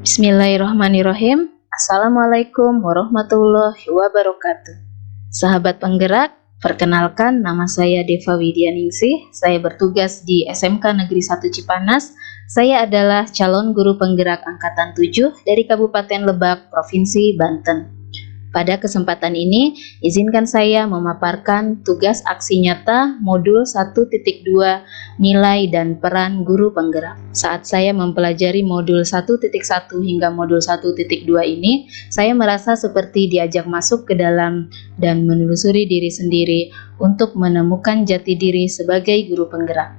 Bismillahirrahmanirrahim. Assalamualaikum warahmatullahi wabarakatuh. Sahabat penggerak, perkenalkan nama saya Deva Widyaningsih. Saya bertugas di SMK Negeri 1 Cipanas. Saya adalah calon guru penggerak angkatan 7 dari Kabupaten Lebak, Provinsi Banten. Pada kesempatan ini, izinkan saya memaparkan tugas aksi nyata modul 1.2 nilai dan peran guru penggerak. Saat saya mempelajari modul 1.1 hingga modul 1.2 ini, saya merasa seperti diajak masuk ke dalam dan menelusuri diri sendiri untuk menemukan jati diri sebagai guru penggerak.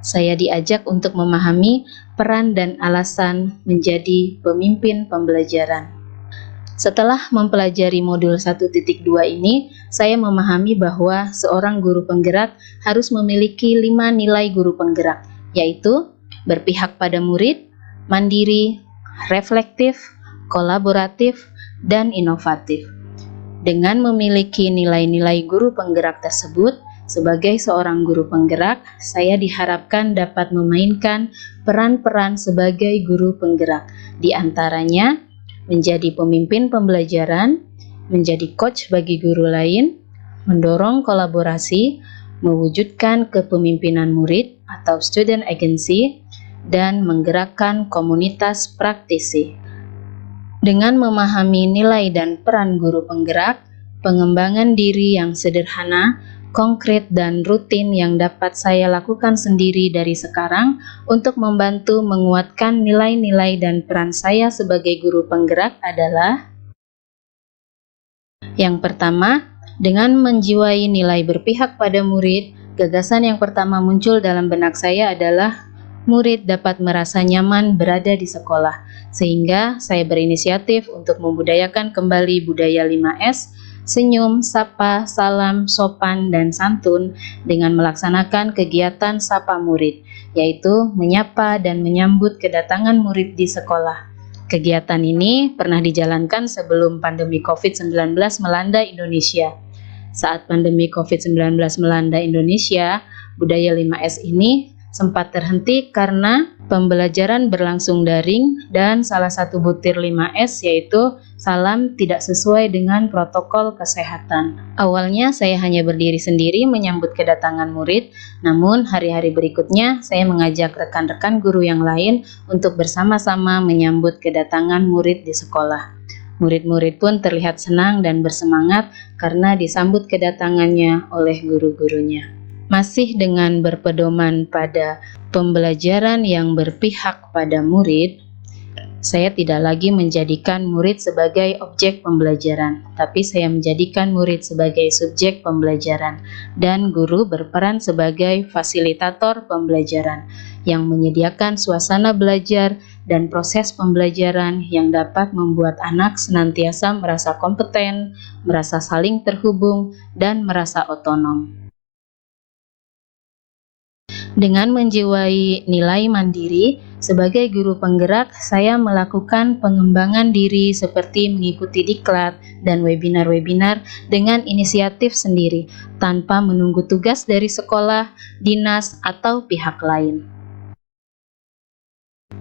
Saya diajak untuk memahami peran dan alasan menjadi pemimpin pembelajaran. Setelah mempelajari modul 1.2 ini, saya memahami bahwa seorang guru penggerak harus memiliki 5 nilai guru penggerak, yaitu berpihak pada murid, mandiri, reflektif, kolaboratif, dan inovatif. Dengan memiliki nilai-nilai guru penggerak tersebut, sebagai seorang guru penggerak, saya diharapkan dapat memainkan peran-peran sebagai guru penggerak, di antaranya menjadi pemimpin pembelajaran, menjadi coach bagi guru lain, mendorong kolaborasi, mewujudkan kepemimpinan murid atau student agency, dan menggerakkan komunitas praktisi. Dengan memahami nilai dan peran guru penggerak, pengembangan diri yang sederhana, konkret dan rutin yang dapat saya lakukan sendiri dari sekarang untuk membantu menguatkan nilai-nilai dan peran saya sebagai guru penggerak adalah: yang pertama, dengan menjiwai nilai berpihak pada murid, gagasan yang pertama muncul dalam benak saya adalah murid dapat merasa nyaman berada di sekolah, sehingga saya berinisiatif untuk membudayakan kembali budaya 5S, senyum, sapa, salam, sopan, dan santun dengan melaksanakan kegiatan sapa murid, yaitu menyapa dan menyambut kedatangan murid di sekolah. Kegiatan ini pernah dijalankan sebelum pandemi COVID-19 melanda Indonesia. Saat pandemi COVID-19 melanda Indonesia, budaya 5S ini sempat terhenti karena pembelajaran berlangsung daring dan salah satu butir 5S yaitu salam tidak sesuai dengan protokol kesehatan. Awalnya saya hanya berdiri sendiri menyambut kedatangan murid, namun hari-hari berikutnya saya mengajak rekan-rekan guru yang lain untuk bersama-sama menyambut kedatangan murid di sekolah. Murid-murid pun terlihat senang dan bersemangat karena disambut kedatangannya oleh guru-gurunya. Masih dengan berpedoman pada pembelajaran yang berpihak pada murid, saya tidak lagi menjadikan murid sebagai objek pembelajaran, tapi saya menjadikan murid sebagai subjek pembelajaran, dan guru berperan sebagai fasilitator pembelajaran yang menyediakan suasana belajar dan proses pembelajaran yang dapat membuat anak senantiasa merasa kompeten, merasa saling terhubung, dan merasa otonom. Dengan menjiwai nilai mandiri, sebagai guru penggerak, saya melakukan pengembangan diri seperti mengikuti diklat dan webinar-webinar dengan inisiatif sendiri, tanpa menunggu tugas dari sekolah, dinas, atau pihak lain.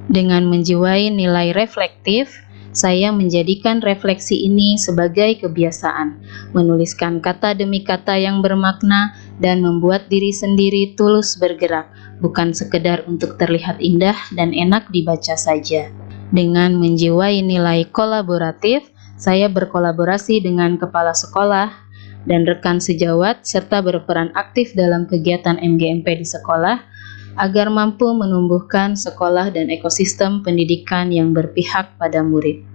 Dengan menjiwai nilai reflektif, saya menjadikan refleksi ini sebagai kebiasaan, menuliskan kata demi kata yang bermakna, dan membuat diri sendiri tulus bergerak, bukan sekedar untuk terlihat indah dan enak dibaca saja. Dengan menjiwai nilai kolaboratif, saya berkolaborasi dengan kepala sekolah dan rekan sejawat, serta berperan aktif dalam kegiatan MGMP di sekolah, agar mampu menumbuhkan sekolah dan ekosistem pendidikan yang berpihak pada murid.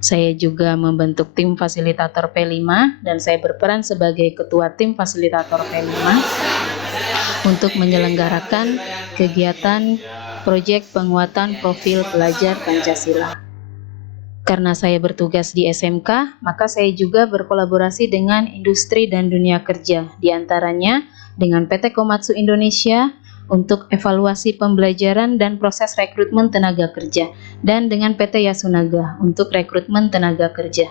Saya juga membentuk tim fasilitator P5 dan saya berperan sebagai ketua tim fasilitator P5 untuk menyelenggarakan kegiatan proyek penguatan profil pelajar Pancasila. Karena saya bertugas di SMK, maka saya juga berkolaborasi dengan industri dan dunia kerja, di antaranya dengan PT Komatsu Indonesia, untuk evaluasi pembelajaran dan proses rekrutmen tenaga kerja, dan dengan PT Yasunaga untuk rekrutmen tenaga kerja.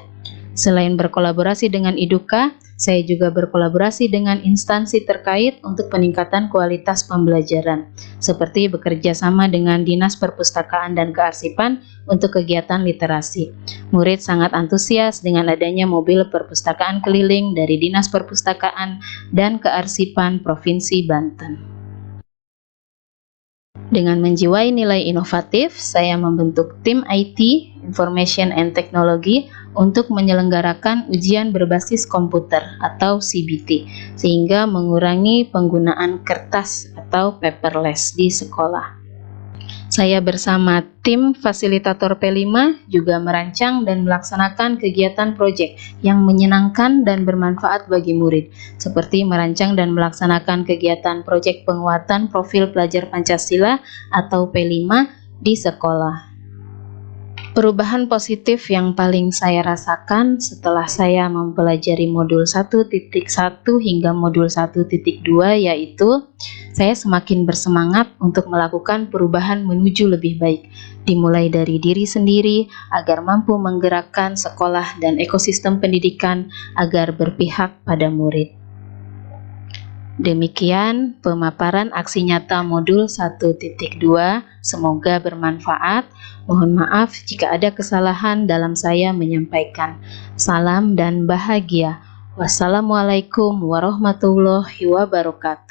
Selain berkolaborasi dengan IDUKA, Saya juga berkolaborasi dengan instansi terkait untuk peningkatan kualitas pembelajaran, seperti bekerja sama dengan Dinas Perpustakaan dan Kearsipan untuk kegiatan literasi. Murid sangat antusias dengan adanya mobil perpustakaan keliling dari Dinas Perpustakaan dan Kearsipan Provinsi Banten. Dengan menjiwai nilai inovatif, saya membentuk tim IT, Information and Technology, untuk menyelenggarakan ujian berbasis komputer atau CBT, sehingga mengurangi penggunaan kertas atau paperless di sekolah. Saya bersama tim fasilitator P5 juga merancang dan melaksanakan kegiatan proyek yang menyenangkan dan bermanfaat bagi murid, seperti merancang dan melaksanakan kegiatan proyek penguatan profil pelajar Pancasila atau P5 di sekolah. Perubahan positif yang paling saya rasakan setelah saya mempelajari modul 1.1 hingga modul 1.2 yaitu saya semakin bersemangat untuk melakukan perubahan menuju lebih baik, dimulai dari diri sendiri agar mampu menggerakkan sekolah dan ekosistem pendidikan agar berpihak pada murid. Demikian pemaparan aksi nyata modul 1.2, semoga bermanfaat. Mohon maaf jika ada kesalahan dalam saya menyampaikan. Salam dan bahagia. Wassalamualaikum warahmatullahi wabarakatuh.